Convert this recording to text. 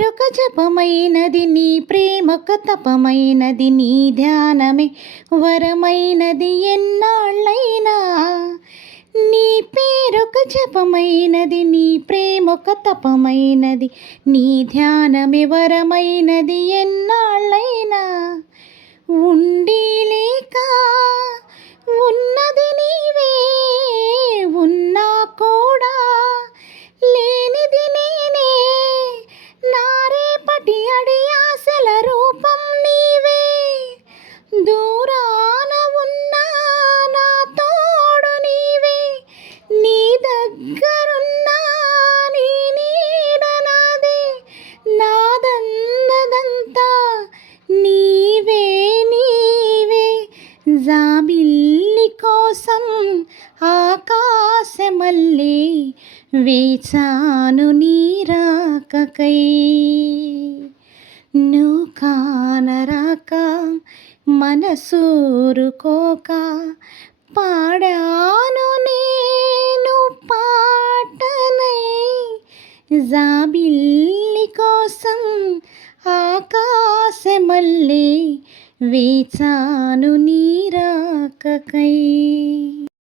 పేరొక జపమైనది, నీ ప్రేమొక తపమైనది, నీ ధ్యానమే వరమైనది ఎన్నాళ్ళైనా. నీ పేరొక జపమైనది, నీ ప్రేమొక తపమైనది, నీ ధ్యానమే వరమైనది ఎన్నాళ్ళైనా. ఉండి లేక ఉన్నది నీవే, ఉన్నా కూడా లేనిది నేనే. నా రేపటి అడియాసల రూపం నీవే. దూరాన ఉన్నా నా తోడు నీవే, నీ దగ్గరున్నా నీ నీడ నాదే. నాదన్నదంతా నీవే నీవే. జాబిల్లి కోసం ఆకాశమల్లే వేచాను నీ రాకకై. నువ్వు కానరాక మనసూరుకోక పాడాను నేను పాటనై. జాబిల్లి కోసం ఆకాశమల్లే వేచాను నీ రాకకై.